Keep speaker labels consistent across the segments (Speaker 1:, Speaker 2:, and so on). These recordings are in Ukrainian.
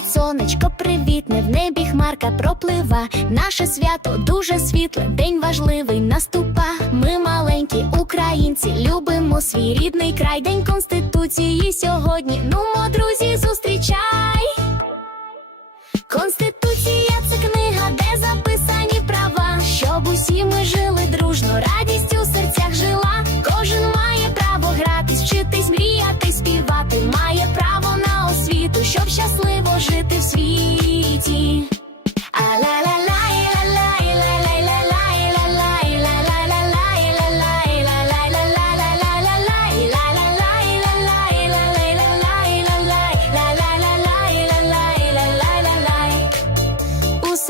Speaker 1: Світить сонечко привітне, в небі хмарка проплива. Наше свято дуже світле, день важливий наступа. Ми маленькі українці, любимо свій рідний край. День конституції сьогодні. Нумо, друзі, зустрічай. Конституція це книга, де записані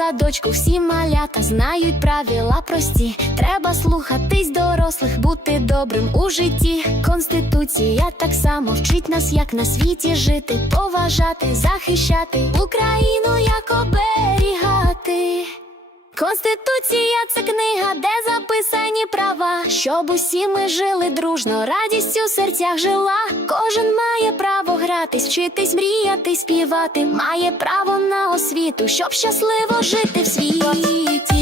Speaker 1: садочку всі малята знають правила прості. Треба слухатись дорослих, бути добрим у житті. Конституція так само вчить нас, як на світі жити, поважати, захищати Україну, як оберігати. Конституція це книга, де записані права, щоб усі ми жили дружно, радість у серцях жила. Кожен має право вчитись, мріяти, співати, має право на освіту, щоб щасливо жити в світі.